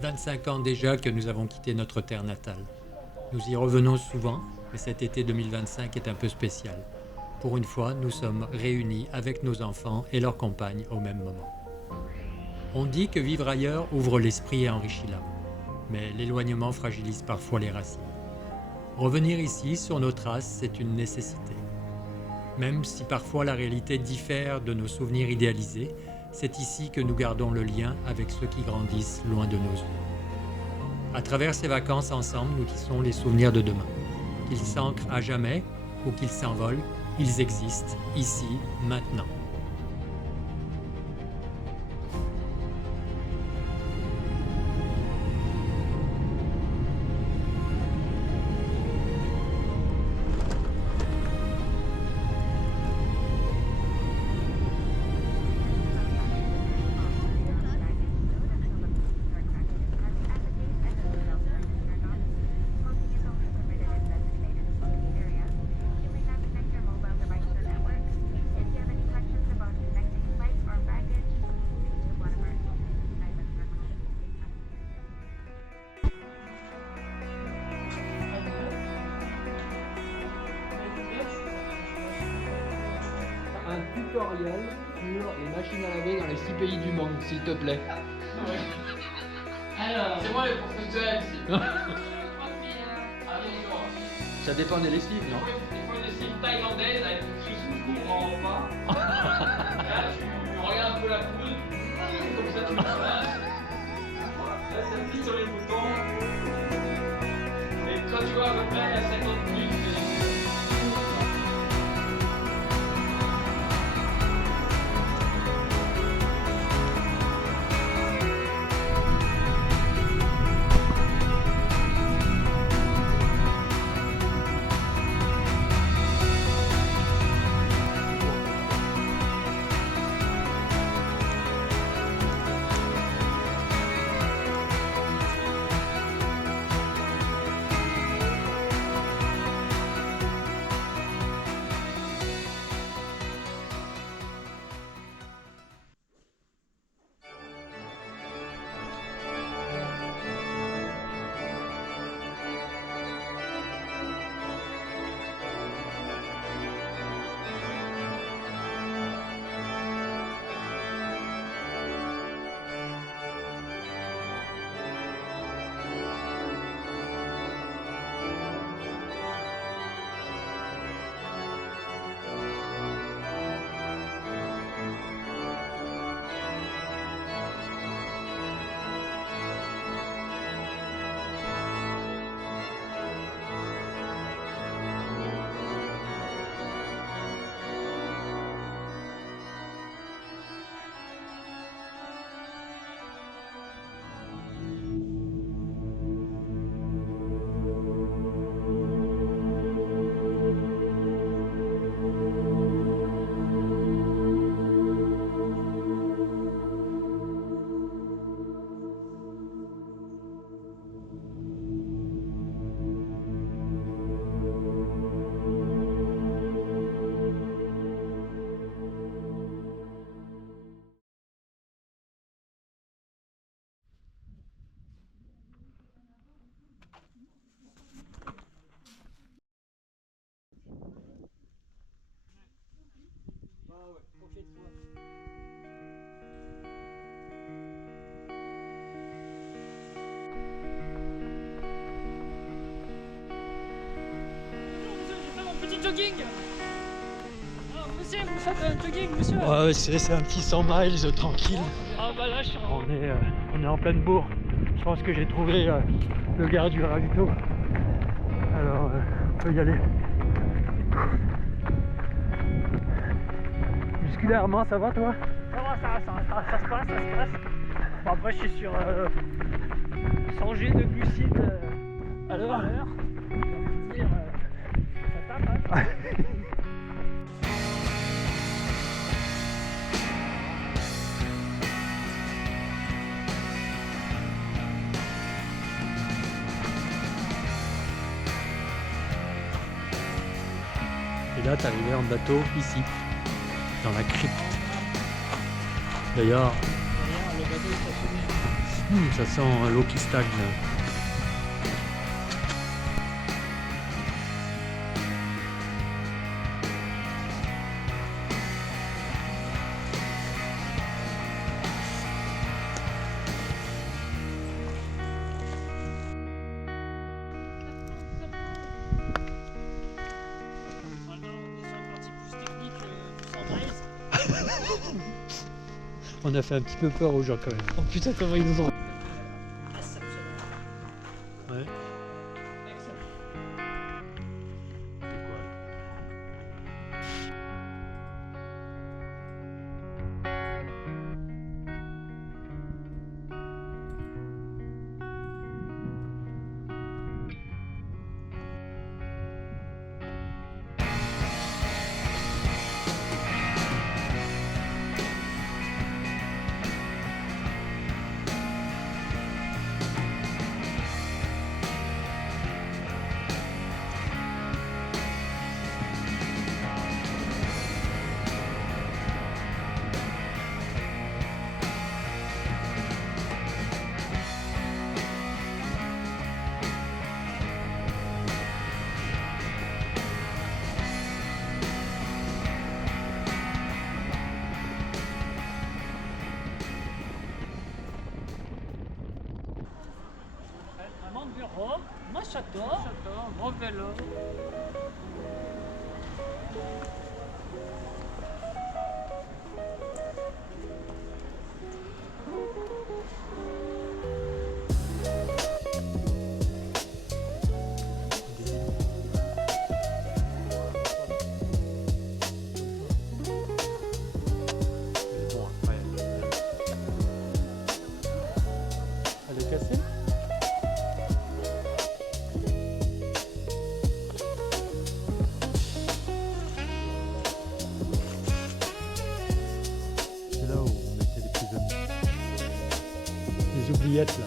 25 ans déjà que nous avons quitté notre terre natale. Nous y revenons souvent, mais cet été 2025 est un peu spécial. Pour une fois, nous sommes réunis avec nos enfants et leurs compagnes au même moment. On dit que vivre ailleurs ouvre l'esprit et enrichit l'âme, mais l'éloignement fragilise parfois les racines. Revenir ici, sur nos traces, c'est une nécessité. Même si parfois la réalité diffère de nos souvenirs idéalisés, c'est ici que nous gardons le lien avec ceux qui grandissent loin de nos yeux. À travers ces vacances ensemble, nous tissons les souvenirs de demain. Qu'ils s'ancrent à jamais ou qu'ils s'envolent, ils existent, ici, maintenant. Un tutoriel sur les machines à laver dans les 6 pays du monde, s'il te plaît. Alors, c'est moi le professeur ici. Attention. Ça dépend des lessives, non? Il faut une lessive thaïlandaise avec une cuisse où je comprends pas. Là, tu regardes un peu la poudre, comme ça tu le passes. Là, ça appuie sur les boutons. Et quand tu vois à peu près à 50 minutes, petit jogging. Alors, monsieur, vous faites un jogging, monsieur? Ouais, c'est un petit 100 miles tranquille. Ah bah là, je suis en... On est en pleine bourre. Je pense que j'ai trouvé le gars du ravito. Alors, on peut y aller. Musculairement, ça va toi? Ça va, ça se passe, ça se passe. Bon, après, je suis sur 100 G de glucides à l'heure. J'ai envie de dire, ça tape, hein. Et là, t'es arrivé en bateau ici, dans la crypte. D'ailleurs, Derrière, le bateau est stationné. Ça sent l'eau qui stagne. On a fait un petit peu peur aux gens quand même. Oh putain, comment ils nous ont. Ouais. Mon bureau, mon château, mon vélo. Bon, après, elle est cassée? C'est là où on mettait les prisonniers. Les oubliettes là.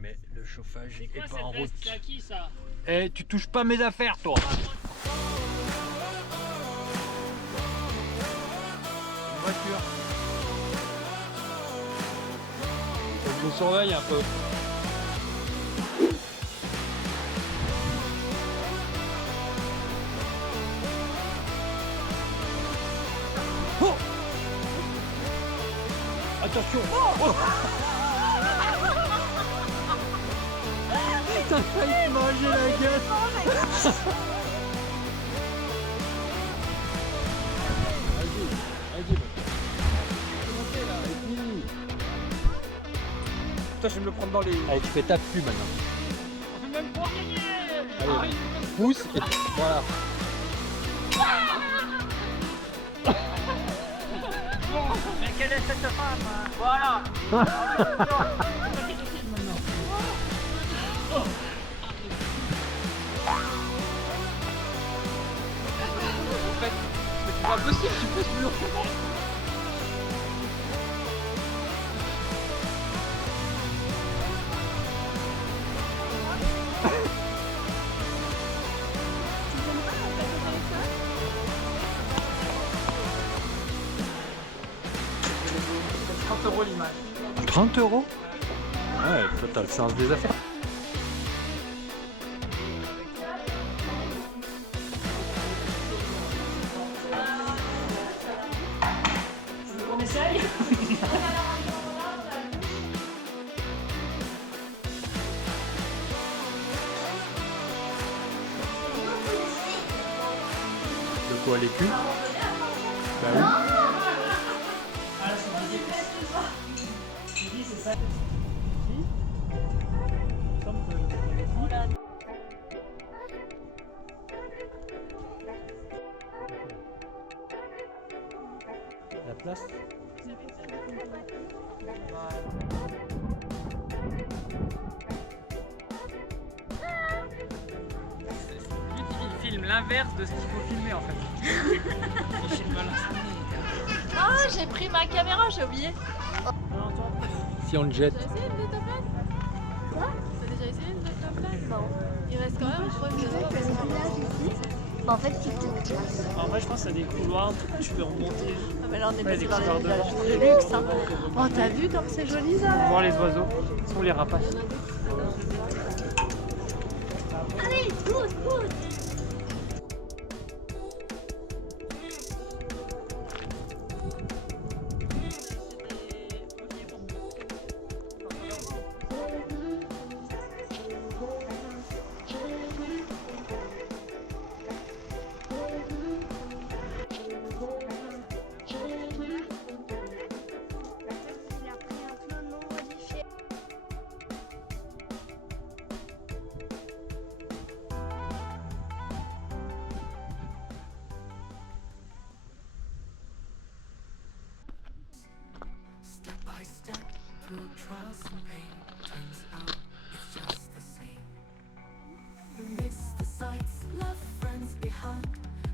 Mais le chauffage C'est quoi est pas en cette route. veste? C'est à qui ça? Eh, tu touches pas mes affaires, toi. Une voiture. Faut que je le surveille un peu. Oh, attention. Oh. T'as failli te manger la gueule. Vas-y. Montez là, et puis. Putain, je vais me le prendre dans les. Allez, tu fais ta pub maintenant. On peut même pas gagner. Allez, pousse et voilà. Mais quelle est cette femme? Voilà. C'est pas possible, tu peux se mur. L'image. 30 €? Ouais, toi t'as le sens des affaires. On essaye. De quoi les culs? Bah oui. dis c'est pas. Si. Il me semble que je l'avais dit. La place. Il filme l'inverse de ce qu'il faut filmer en fait. Il filme l'instant. Ah, j'ai pris ma caméra, j'ai oublié. Non, toi. Si on le jette. T'as essayé de deltaplane? Quoi? T'as déjà essayé de deltaplane? Non. Il reste quand même un problème de Bah, en fait, tu En vrai, je pense qu'il y a des couloirs où tu peux remonter. Ah, mais là, on est Ouais, passé des dans couloirs les devant. villages de luxe. Hein. Oh, t'as vu comme c'est joli ça? Voir les oiseaux, sont les rapaces. Allez, pousse, pousse. Through trials and pain, turns out it's just the same. We miss the sights, left friends behind,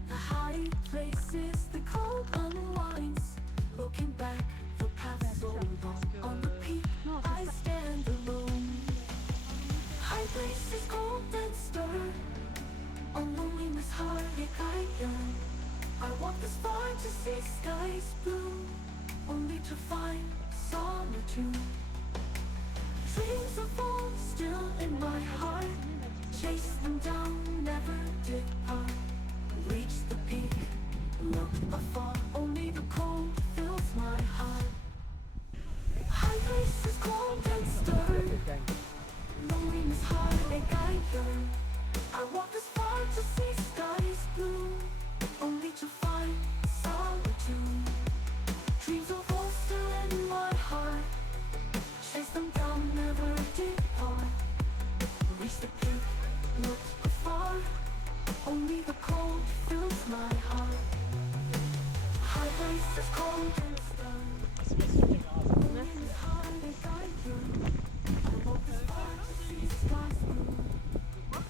the high places, the cold unwinds. Looking back, the path so long, on repeat, I stand alone. High places cold and stir, on loneliness heartache I yearn. I walk this far to see skies blue, only to find solitude. Dreams of home still in my heart, chase them down, never depart. Reach the peak, look afar, only the cold fills my heart. High places cold and stern, loneliness heartache I yearn. I walk as far to see skies blue, only to find solitude. Dreams of home still in my heart, chase them down, never depart. Reach the peak, look afar, only the cold fills my heart. High places cold and stern, loneliness heartache I yearn. I walk as far to see skies blue,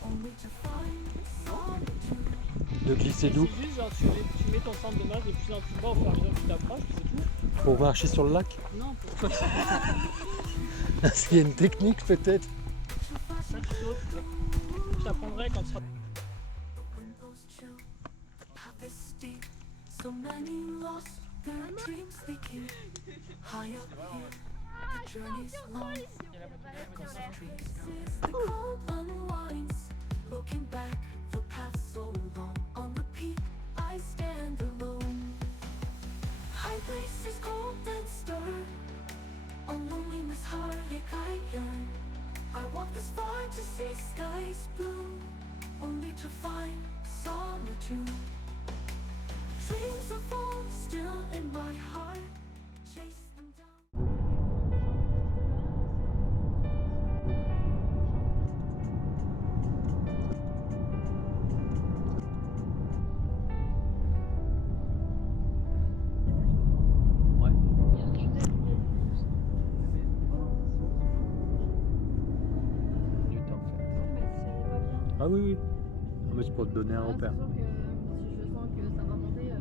only to find solitude. De glisser d'où? C'est juste genre tu mets ton centre de masse de plus en plus bas au fur et à mesure que tu t'approches, c'est tout. Pour marcher sur le lac? Non, pour ça Est-ce qu'il y a une technique peut-être? tu sautes. Je t'apprendrai quand tu seras. Windows chill, path is steep, so many lost their dreams they keep. High up here, the journey's long, across trees, the cold unwinds. Looking back, the path so long, on repeat, I stand alone. High places cold and stir, on loneliness heartache I yearn. I walk this far to see skies blue, only to find solitude. Dreams of home still in my heart, chase them down. Ah oui, oui. Ah, mais c'est pour te donner un repère. C'est sûr que si je sens que ça va monter.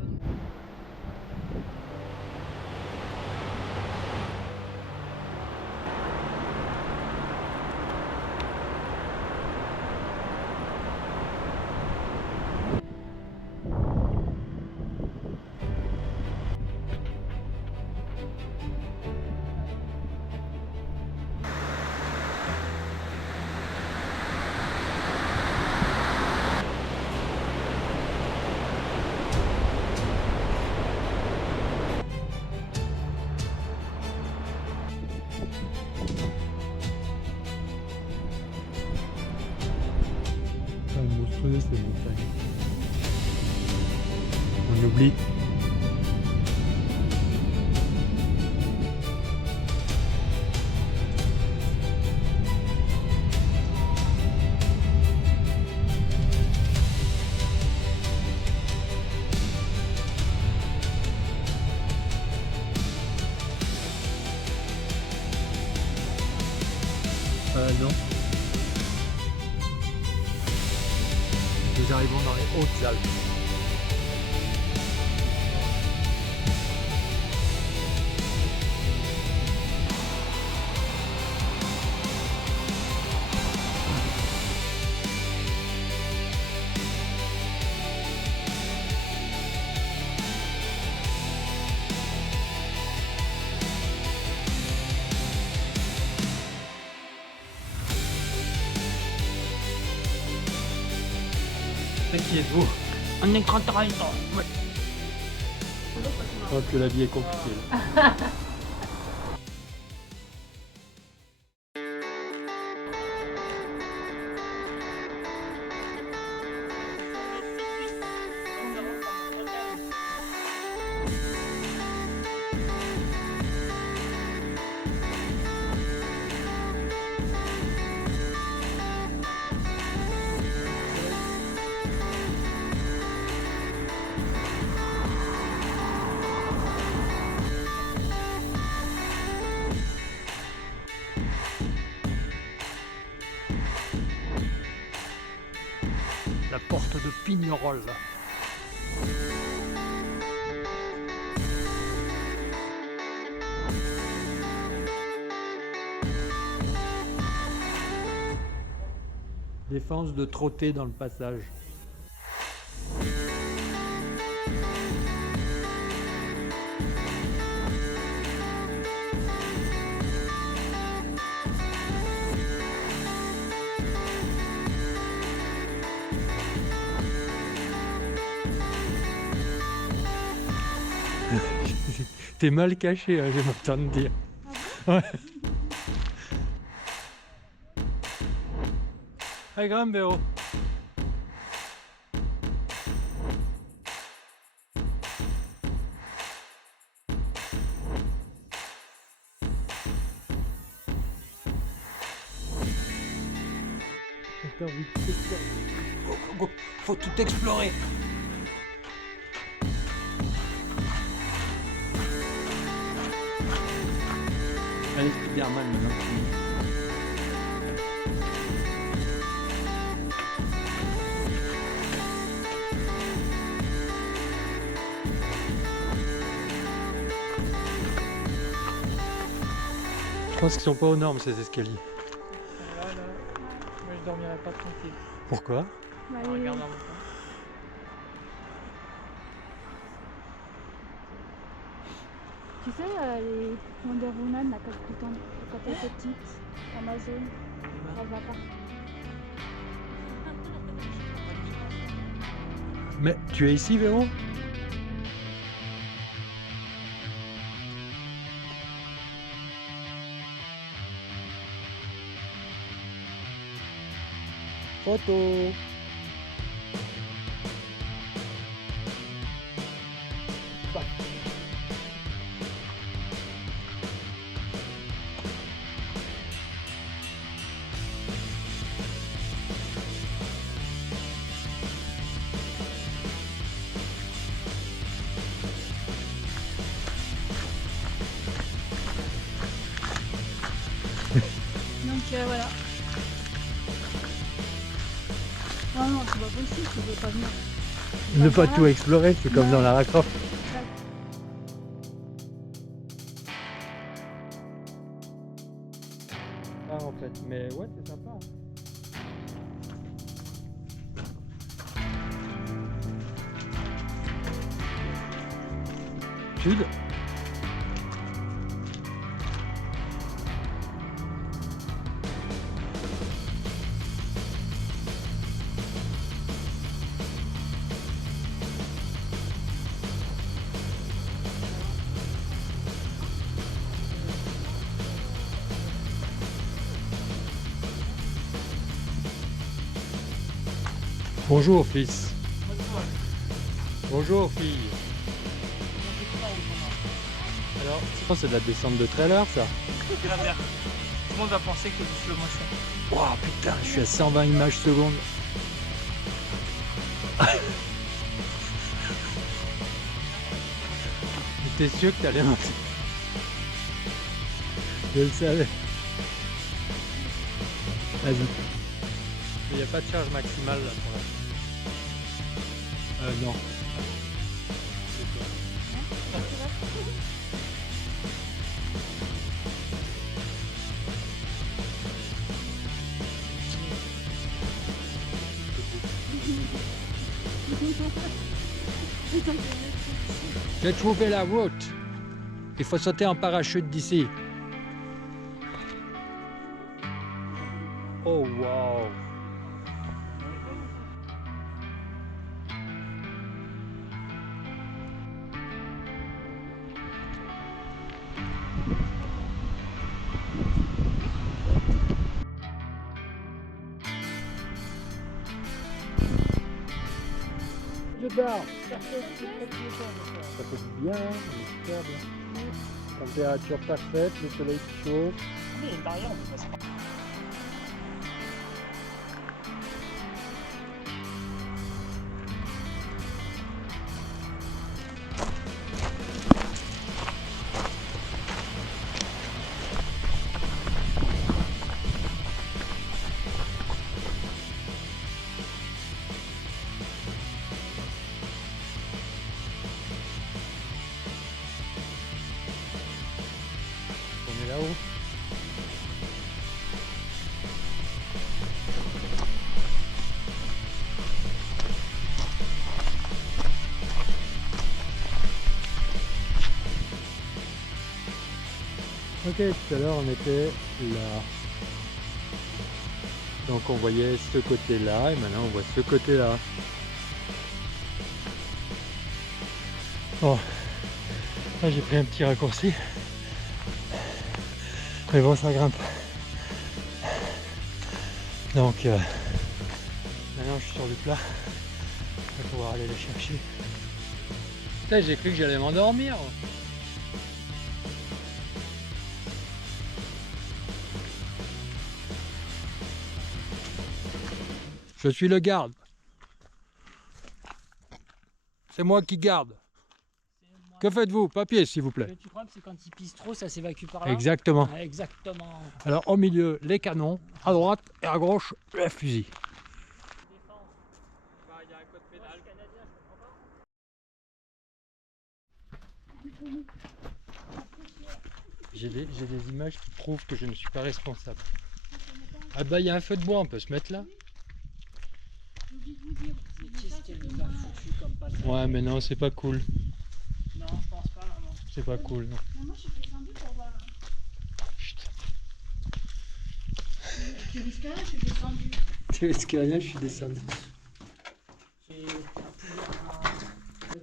Monstrueux ces montagnes. On oublie. non. Nous arrivons dans les Hautes-Alpes. Qui êtes-vous? On est content. Je crois que la vie est compliquée. Là. La porte de Pignerol. Défense de trotter dans le passage. T'es mal caché, hein, j'aime entendre dire. Ouais. Allez, grimpe, Véro. T'as envie de t'explorer. Go, go, go. Faut tout explorer. Allez, Spider-Man maintenant. Je pense qu'ils sont pas aux normes ces escaliers. Là, moi je dormirai pas tranquille. Pourquoi? En regardant mon temps. Tu sais, les Wonder Woman, là, quand elle était petite, Amazon, elle va pas. Mais tu es ici, Véro? Photo. Donc voilà. Non, non, c'est pas possible, tu veux pas venir. Ne pas tout explorer, c'est comme Non. dans Lara Croft. Ah en fait, mais ouais c'est sympa. Jude. Bonjour fils. Bonjour fille. Alors, je pense que c'est de la descente de trailer ça. C'est la mer. Tout le monde va penser que je suis le motion. Wow putain, je suis à 120 images secondes. J'étais sûr que t'allais monter. Je le savais. Vas-y. Il n'y a pas de charge maximale là pour l'instant. Non. J'ai trouvé la route. Il faut sauter en parachute d'ici. Oh wow. Je dors. Ça fait du bien, on est super bien. Température parfaite, le soleil qui chauffe. Mais il y a une barrière, on peut passer par. On est là-haut. Ok, tout à l'heure on était là. Donc on voyait ce côté-là et maintenant on voit ce côté-là. Bon, là j'ai pris un petit raccourci. Mais bon, ça grimpe. Donc maintenant je suis sur le plat. Je vais pouvoir aller le chercher. Putain, j'ai cru que j'allais m'endormir. Je suis le garde. C'est moi qui garde. Que faites-vous? Papier, s'il vous plaît. Tu crois que c'est quand il pisse trop, ça s'évacue par là? Exactement. Ouais, exactement. Alors au milieu, les canons, à droite et à gauche, le fusil. J'ai des images qui prouvent que je ne suis pas responsable. Ah bah il y a un feu de bois, on peut se mettre là. Qu'est-ce qu'elle nous a foutu comme passage? Ouais mais non, c'est pas cool. Non, je pense pas. Non. C'est pas cool, non. Mais moi je suis descendue pour voir. Chut. Tu risques rien, je suis descendue. Tu risques rien, je suis descendu. J'ai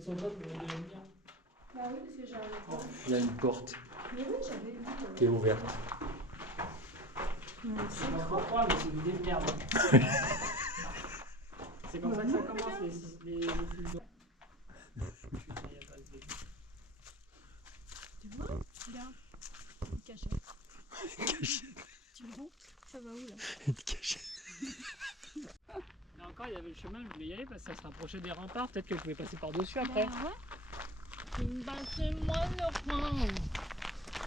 son pote, mais il aime bien. Bah oui, parce que j'ai arrêté. Il y a une porte Mais oui, j'avais vu. qui est ouverte. Je sais pas pourquoi, mais c'est une idée de merde. C'est comme ça que ça commence, les films d'or. Tu vois? Regarde. Une cachette. Tu me montres? Ça va où là? Une cachette. Là encore, il y avait le chemin, je voulais y aller parce que ça se rapprochait des remparts. Peut-être que je pouvais passer par-dessus après. Ouais. C'est moi Laurent.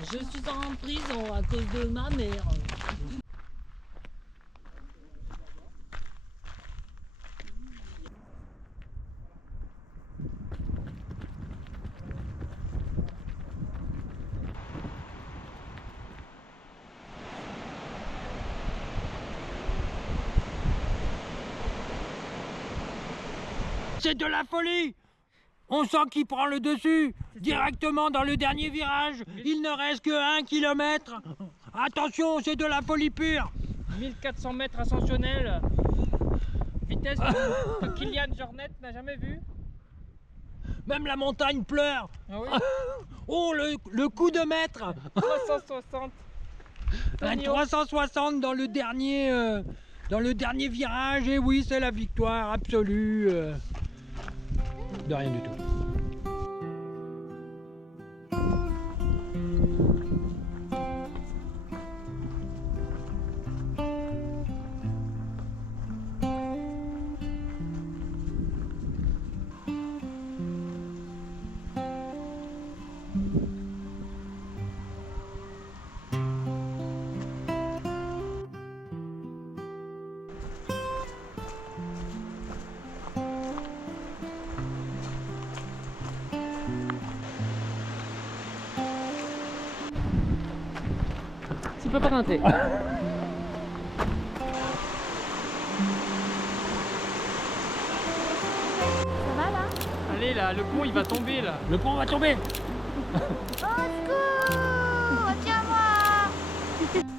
Je suis en prison à cause de ma mère. C'est de la folie! On sent qu'il prend le dessus directement dans le dernier virage. Il ne reste que 1 kilomètre. Attention, c'est de la folie pure. 1400 mètres ascensionnels. Vitesse que Kylian Jornet n'a jamais vue. Même la montagne pleure. Ah oui. Oh, le coup de maître. 360. Un 360 dans le dernier virage. Et oui, c'est la victoire absolue. De rien du tout. peux pas grimper. Ça va là? Allez là, le pont il va tomber là. Le pont va tomber. Au secours! Tiens-moi!